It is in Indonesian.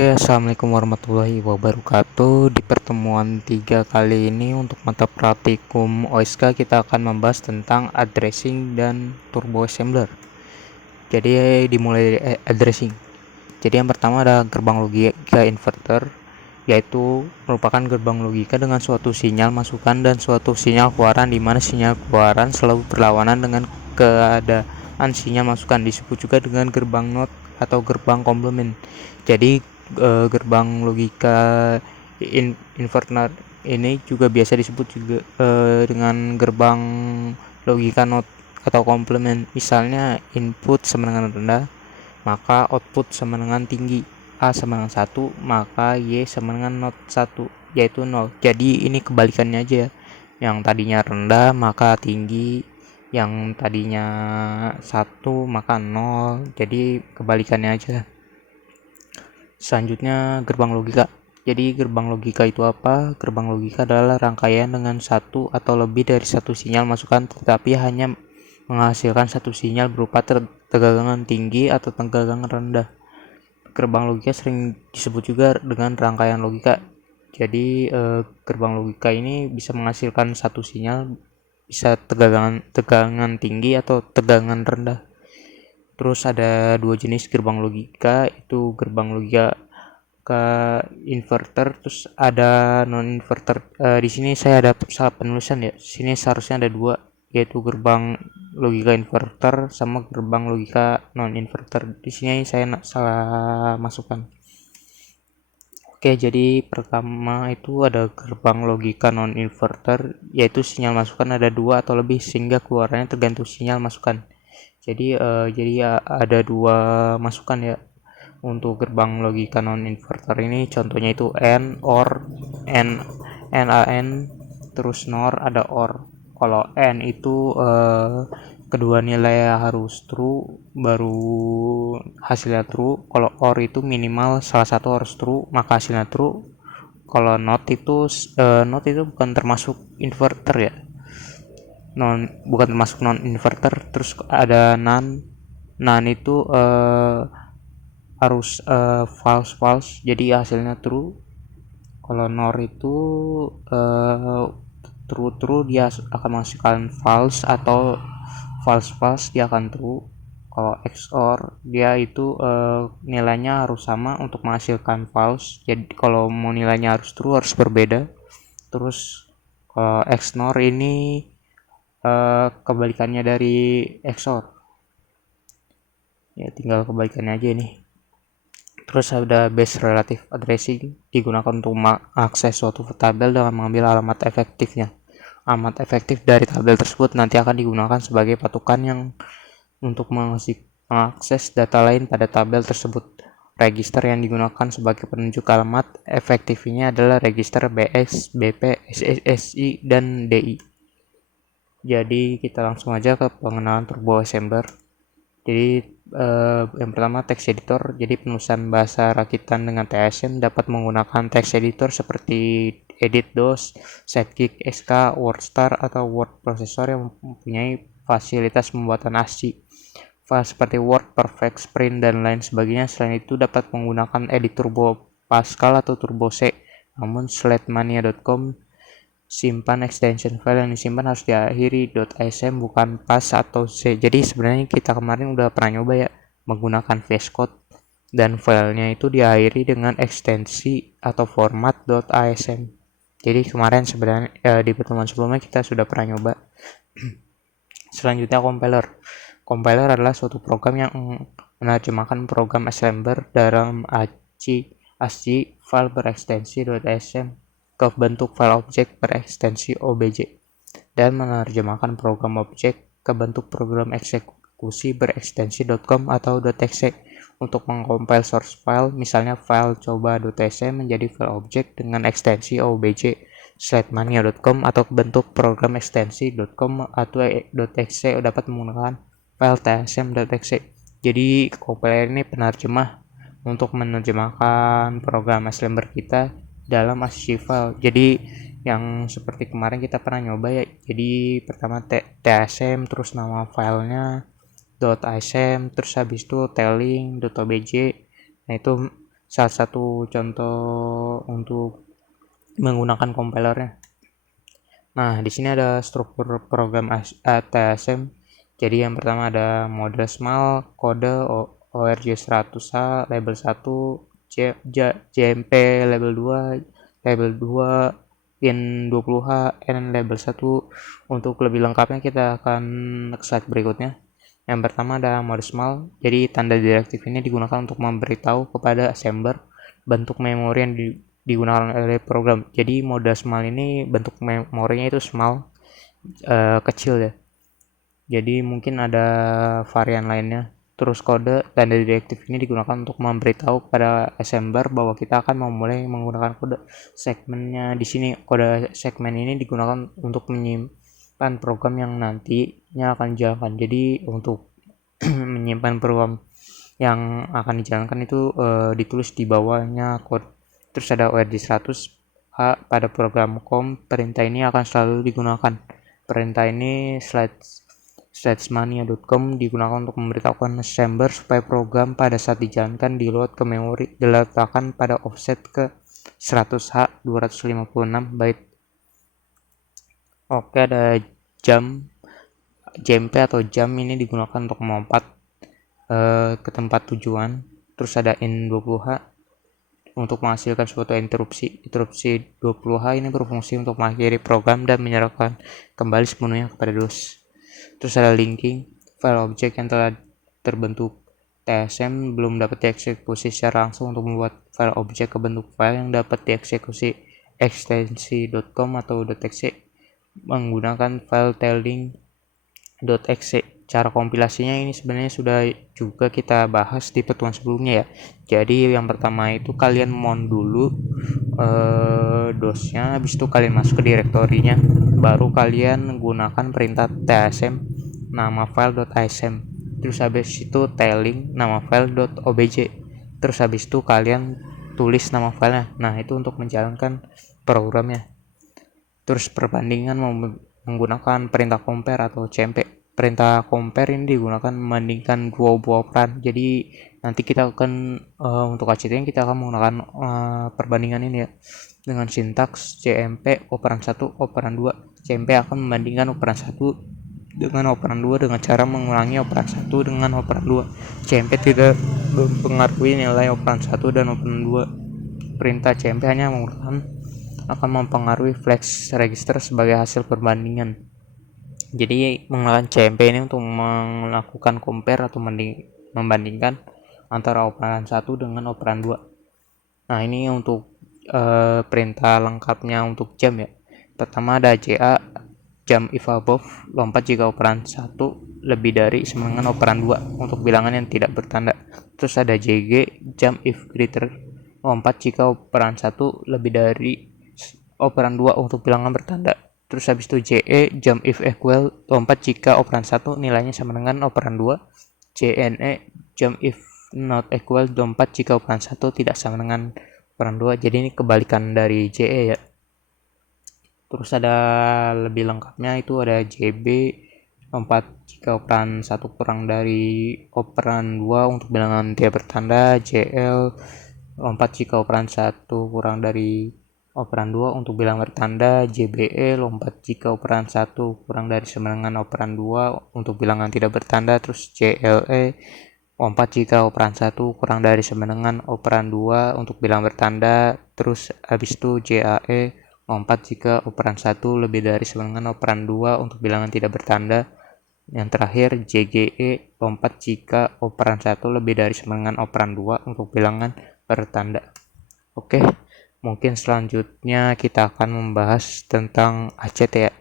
Oke, assalamualaikum warahmatullahi wabarakatuh. Di pertemuan 3 kali ini untuk mata praktikum OSK kita akan membahas tentang addressing dan turbo assembler. Jadi dimulai dari addressing. Jadi yang pertama ada gerbang logika inverter, yaitu merupakan gerbang logika dengan suatu sinyal masukan dan suatu sinyal keluaran, di mana sinyal keluaran selalu berlawanan dengan keadaan sinyal masukan. Disebut juga dengan gerbang NOT atau gerbang komplement. Jadi gerbang logika inverter ini juga biasa disebut juga dengan gerbang logika NOT atau komplement. Misalnya input sama dengan rendah, maka output sama dengan tinggi. A sama dengan 1, maka Y sama dengan not 1, yaitu 0. Jadi ini kebalikannya aja. Yang tadinya rendah maka tinggi, yang tadinya 1 maka 0. Jadi kebalikannya aja. Selanjutnya gerbang logika. Jadi gerbang logika itu apa? Gerbang logika adalah rangkaian dengan satu atau lebih dari satu sinyal masukan, tetapi hanya menghasilkan satu sinyal berupa tegangan tinggi atau tegangan rendah. Gerbang logika sering disebut juga dengan rangkaian logika. Jadi gerbang logika ini bisa menghasilkan satu sinyal, bisa tegangan tinggi atau tegangan rendah. Terus ada dua jenis gerbang logika, itu gerbang logika inverter, terus ada non inverter. Di sini saya ada salah penulisan ya. Sini seharusnya ada dua, yaitu gerbang logika inverter sama gerbang logika non inverter. Di sini saya salah masukkan. Oke, jadi pertama itu ada gerbang logika non inverter, yaitu sinyal masukan ada dua atau lebih sehingga keluarannya tergantung sinyal masukan. Jadi ada dua masukan ya untuk gerbang logika non inverter ini. Contohnya itu AND, OR, NaN, terus NOR, ada OR. Kalau AND itu kedua nilai harus true baru hasilnya true. Kalau OR itu minimal salah satu harus true maka hasilnya true. Kalau NOT itu bukan termasuk inverter ya, bukan termasuk non inverter. Terus ada NaN itu harus false, jadi hasilnya true. Kalau NOR itu true dia akan menghasilkan false, atau false dia akan true. Kalau XOR dia itu nilainya harus sama untuk menghasilkan false, jadi kalau mau nilainya harus true harus berbeda. Terus kalau XNOR ini kebalikannya dari XOR ya, tinggal kebalikannya aja nih. Terus ada base relative addressing, digunakan untuk mengakses suatu tabel dengan mengambil alamat efektifnya. Alamat efektif dari tabel tersebut nanti akan digunakan sebagai patokan yang untuk mengakses data lain pada tabel tersebut. Register yang digunakan sebagai penunjuk alamat efektifnya adalah register BS, BP, SSI, dan DI. Jadi kita langsung aja ke pengenalan turbo assembler. Jadi yang pertama text editor. Jadi penulisan bahasa rakitan dengan TSM dapat menggunakan text editor seperti Edit DOS, Sidekick SK, WordStar, atau word processor yang mempunyai fasilitas pembuatan ASCII. File seperti Word, Perfect, Sprint, dan lain sebagainya. Selain itu dapat menggunakan edit Turbo Pascal atau Turbo C. Namun sledmania.com simpan extension file yang disimpan harus diakhiri .asm bukan pas atau C. Jadi sebenarnya kita kemarin udah pernah nyoba ya menggunakan VS Code dan filenya itu diakhiri dengan ekstensi atau format .asm. Jadi kemarin sebenarnya di pertemuan sebelumnya kita sudah pernah nyoba. Selanjutnya compiler adalah suatu program yang menerjemahkan program assembler dalam ASCII file berekstensi .asm ke bentuk file objek berekstensi obj, dan menerjemahkan program objek ke bentuk program eksekusi berekstensi .com atau .exe. Untuk mengcompile source file, misalnya file coba.asm menjadi file objek dengan ekstensi obj sledmania.com atau bentuk program ekstensi .com atau .exe dapat menggunakan file tsm.exe. Jadi compiler ini penerjemah untuk menerjemahkan program assembler kita dalam ASCII file. Jadi yang seperti kemarin kita pernah nyoba ya. Jadi pertama tsm, terus nama filenya .asm, terus habis itu telling.obj. Nah itu salah satu contoh untuk menggunakan compilernya. Nah, di sini ada struktur program ATSM. Jadi yang pertama ada mode SMAL, kode ORJ100H, label 1, JMP label 2, pin 20H, N label 1. Untuk lebih lengkapnya kita akan ke slide berikutnya. Yang pertama ada mode SMAL. Jadi tanda direktif ini digunakan untuk memberitahu kepada assembler bentuk memori yang digunakan oleh program. Jadi mode small ini bentuk memorinya itu small, kecil ya. Jadi mungkin ada varian lainnya. Terus kode tanda direktif ini digunakan untuk memberitahu kepada assembler bahwa kita akan memulai menggunakan kode segmennya. Di sini kode segmen ini digunakan untuk menyimpan program yang nantinya akan dijalankan. Jadi untuk menyimpan program yang akan dijalankan itu ditulis di bawahnya kode. Terus ada ORJ100H pada program COM. Perintah ini akan selalu digunakan. Perintah ini /mania.com digunakan untuk memberitahukan assembler supaya program pada saat dijalankan di load ke memori diletakkan pada offset ke 100H 256 byte. Oke, ada JMP atau jam ini digunakan untuk melompat ke tempat tujuan. Terus ada N20H untuk menghasilkan suatu interupsi 20H ini berfungsi untuk mengakhiri program dan menyerahkan kembali sepenuhnya kepada DOS. Terus ada linking file object yang telah terbentuk TSM belum dapat dieksekusi secara langsung untuk membuat file object ke bentuk file yang dapat dieksekusi ekstensi.com atau .exe menggunakan file tailing.exe. Cara kompilasinya ini sebenarnya sudah juga kita bahas di pertemuan sebelumnya ya. Jadi yang pertama itu kalian mount dulu DOS-nya, habis itu kalian masuk ke direktorinya, baru kalian gunakan perintah tsm nama file.asm, terus habis itu tailing nama file.obj, terus habis itu kalian tulis nama filenya. Nah, itu untuk menjalankan programnya. Terus perbandingan menggunakan perintah compare atau cmp. Perintah compare ini digunakan membandingkan dua buah operan. Jadi nanti kita akan untuk ACT kita akan menggunakan perbandingan ini ya dengan sintaks cmp operan 1 operan 2. cmp akan membandingkan operan 1 dengan operan 2 dengan cara mengulangi operan 1 dengan operan 2. cmp tidak mempengaruhi nilai operan 1 dan operan 2. Perintah cmp hanya akan mempengaruhi flash register sebagai hasil perbandingan. Jadi menggunakan cmp ini untuk melakukan compare atau membandingkan antara operan 1 dengan operan 2. Nah, ini untuk perintah lengkapnya untuk jam ya. Pertama ada JA, jam if above, lompat jika operan 1 lebih dari sama dengan operan 2 untuk bilangan yang tidak bertanda. Terus ada JG, jam if greater, lompat jika operan 1 lebih dari operan 2 untuk bilangan bertanda. Terus habis itu JE, jump if equal, lompat jika operan 1 nilainya sama dengan operan 2. JNE, jump if not equal, lompat jika operan 1 tidak sama dengan operan 2. Jadi ini kebalikan dari JE ya. Terus ada lebih lengkapnya itu ada JB, lompat jika operan 1 kurang dari operan 2 untuk bilangan tidak bertanda. JL, lompat jika operan 1 kurang dari operan 2 untuk bilangan bertanda. JBE, lompat jika operan 1 kurang dari sama dengan operan 2 untuk bilangan tidak bertanda. Terus JLE, lompat jika operan 1 kurang dari sama dengan operan 2 untuk bilangan bertanda. Terus habis itu JAE, lompat jika operan 1 lebih dari sama dengan operan 2 untuk bilangan tidak bertanda. Yang terakhir JGE, lompat jika operan 1 lebih dari sama dengan operan 2 untuk bilangan bertanda. Oke. Mungkin selanjutnya kita akan membahas tentang ACT ya.